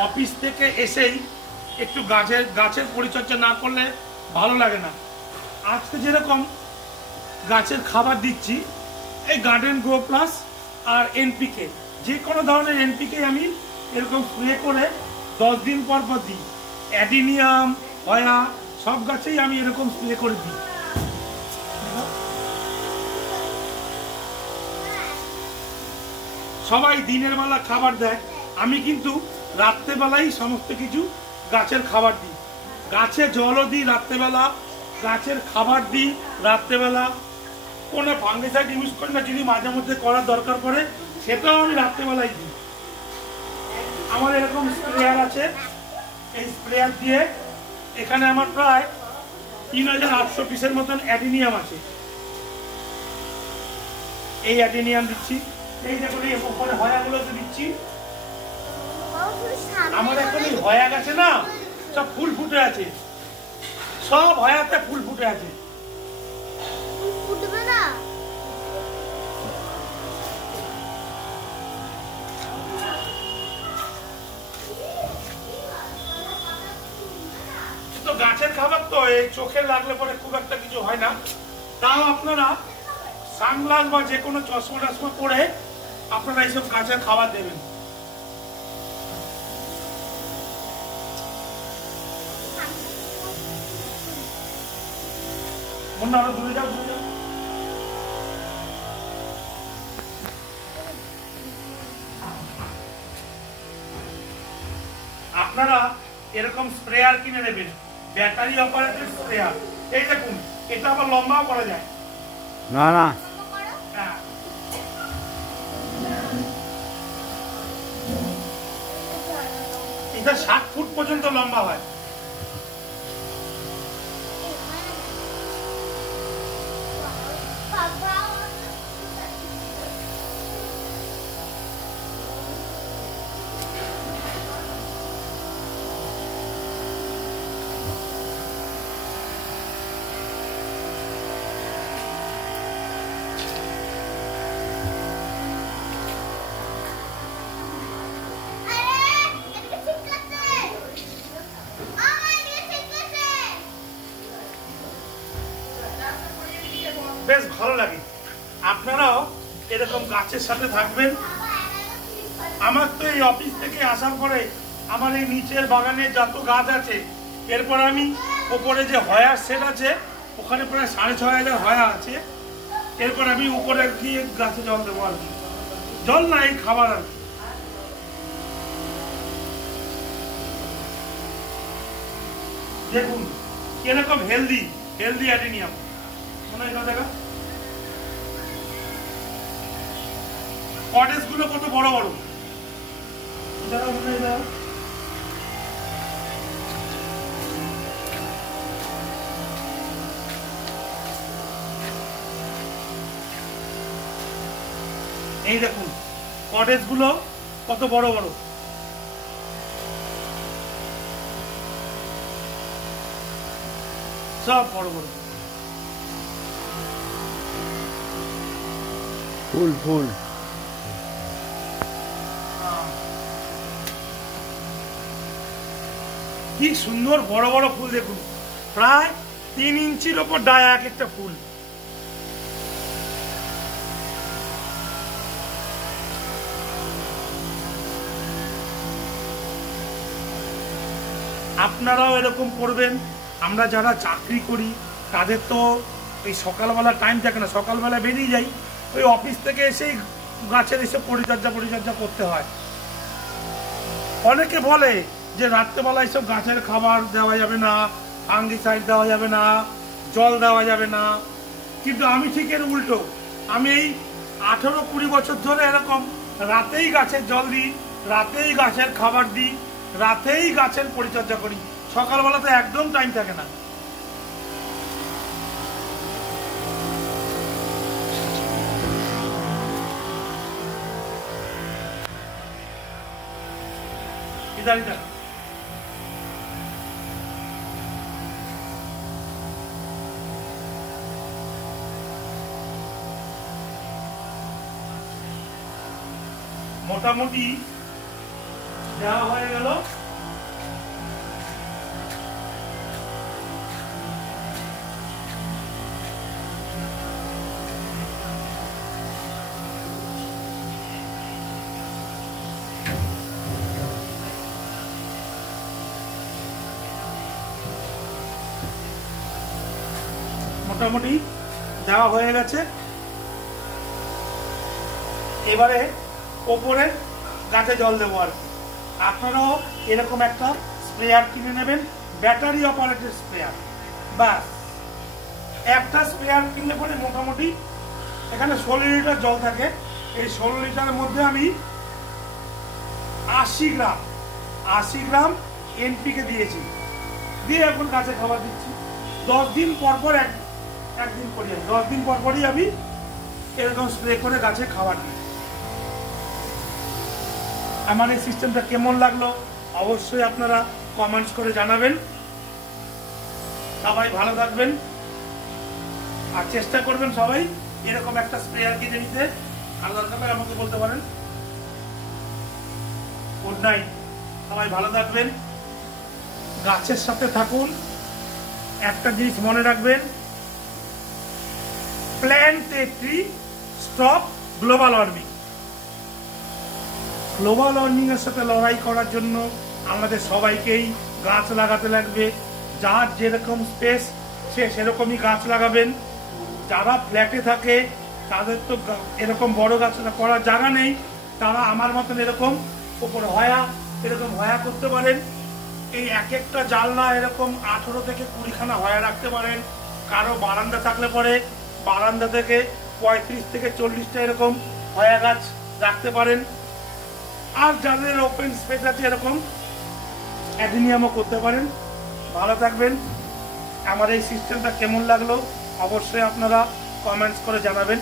Office থেকে এসেই একটু গাছের পরিচর্যা না করলে ভালো লাগে না। আজকে যেরকম গাছের খাবার দিচ্ছি, এই গার্ডেন গ্রো প্লাস আর এনপিকে, যে কোনো ধরনের এনপিকে আমি এরকম স্প্রে করে 10 দিন পর পর দিই। অ্যাডিনিয়াম, হয়া সব গাছেই আমি এরকম স্প্রে করে দিই। সবাই দিনের বেলা খাবার দেয়, আমি কিন্তু রাত্রেবেলাই সমস্ত কিছু গাছের খাবার দিই। গাছে জলও দিই রাত্রেবেলা, গাছের খাবার দিই রাত্রেবেলা। কোনো ফাঙ্গিসাইড ইউজ করি না, যদি মাঝে মধ্যে করার দরকার পড়ে সেটাও আমি রাত্রেবেলাই দিই। আমার এরকম স্প্রেয়ার আছে, এই স্প্রেয়ার দিয়ে এখানে আমার প্রায় 3800 পিসের মতন অ্যাডিনিয়াম আছে। এই অ্যাডিনিয়াম দিচ্ছি, এই দেখুন এই উপরে হয়াগুলোতে দিচ্ছি। আমার এখন এই হয়া গাছে না সব ফুল ফুটে আছে, সব হয়াতে ফুল ফুটে আছে। তো গাছের খাবার তো এই চোখে লাগলে পরে খুব একটা কিছু হয় না। তাও আপনারা সানগ্লাস বা যে কোনো চশমা টশমা পরে আপনারা এইসব গাছের খাবার দেবেন। আরো দূরে যাও, দূরে যাও। আপনারা এরকম স্প্রেয়ার কিনে নেবেন, ব্যাটারি অপারেটেড স্প্রেয়ার। এই দেখুন, এটা আবার লম্বাও করা যায়। না না, এটা 7 ফুট পর্যন্ত লম্বা হয়। বেশ ভালো লাগে। আপনারাও এরকম গাছের সাথে থাকবেন। আমার তো এই অফিস থেকে আসার পরে আমার এই নিচের বাগানে যত গাছ আছে, এরপর আমি উপরে যে হয়ার সেট আছে ওখানে প্রায় 6500 হয়া আছে। এরপর আমি উপরে গিয়ে গাছে জল দেবো আর কি, জল না এই খাবার আর কি। দেখুন কিরকম হেলদি অ্যাডিনিয়াম, মনে হয় দেখা কটেজ গুলো কত বড় বড়। এই দেখুন কটেজ গুলো কত বড় বড়। সব বড় বড় ফুল ফুল। কি সুন্দর বড় বড় ফুল, দেখুন প্রায় 3 ইঞ্চির ওপর ডায়া এক একটা ফুল। আপনারাও এরকম করবেন। আমরা যারা চাকরি করি তাদের তো এই সকালবেলা টাইম থাকে না, সকালবেলা বেরিয়ে যাই, ওই অফিস থেকে এসেই গাছের এসে পরিচর্যা করতে হয়। অনেকে বলে যে রাত্রেবেলা এইসব গাছের খাবার দেওয়া যাবে না, ফাঙ্গিসাইড দেওয়া যাবে না, জল দেওয়া যাবে না, কিন্তু আমি ঠিক এর উল্টো। আমি এই 18-20 বছর ধরে এরকম রাতেই গাছের জল দিই, রাতেই গাছের খাবার দিই, রাতেই গাছের পরিচর্যা করি। সকালবেলা তো একদম টাইম থাকে না। মোটামুটি দেওয়া হয়ে গেল। মোটামুটি দেওয়া হয়ে গেছে। এবারে ওপরে গাছে জল দেবো আর কি। আপনারাও এরকম একটা স্প্রেয়ার কিনে নেবেন, ব্যাটারি অপারেটেড স্প্রেয়ার। বাস একটা স্প্রেয়ার কিনলে পরে মোটামুটি এখানে 16 লিটার জল থাকে। এই 16 লিটারের মধ্যে আমি 80 গ্রাম এনপিকে দিয়েছি, দিয়ে এখন গাছে খাবার দিচ্ছি। 10 দিন পর পর একদিন করি, 10 দিন পর পরই আমি এরকম স্প্রে করে গাছে খাবার দিই। আমার এই সিস্টেমটা কেমন লাগলো অবশ্যই আপনারা কমেন্টস করে জানাবেন। সবাই ভালো থাকবেন আর চেষ্টা করবেন সবাই এরকম একটা স্প্রেয়ার কিনে নিতে। আর দরকার হলে আমাকে বলতে পারেন। গুড নাইট, সবাই ভালো থাকবেন, গাছের সাথে থাকুন। একটা জিনিস মনে রাখবেন, plant a tree, stop global warming. Global warming এর সাথে লড়াই করার জন্য আমাদের সবাইকেই গাছ লাগাতে লাগবে। যার যেরকম স্পেস সে সেরকমই গাছ লাগাবেন। যারা ফ্ল্যাটে থাকে তাদের তো এরকম বড় গাছ করার জায়গা নেই, তারা আমার মতন এরকম উপরে এরকম হয়া করতে পারেন। এই এক একটা জানলা এরকম 18 থেকে 20 খানা হয়া রাখতে পারেন। কারো বারান্দা থাকলে পরে বারান্দা থেকে 35 থেকে 40টা এরকম হয়া গাছ রাখতে পারেন। আর যাদের ওপেন স্পেস আছে এরকম অ্যাডিনিয়ামও করতে পারেন। ভালো থাকবেন। আমার এই সিস্টেমটা কেমন লাগলো অবশ্যই আপনারা কমেন্টস করে জানাবেন।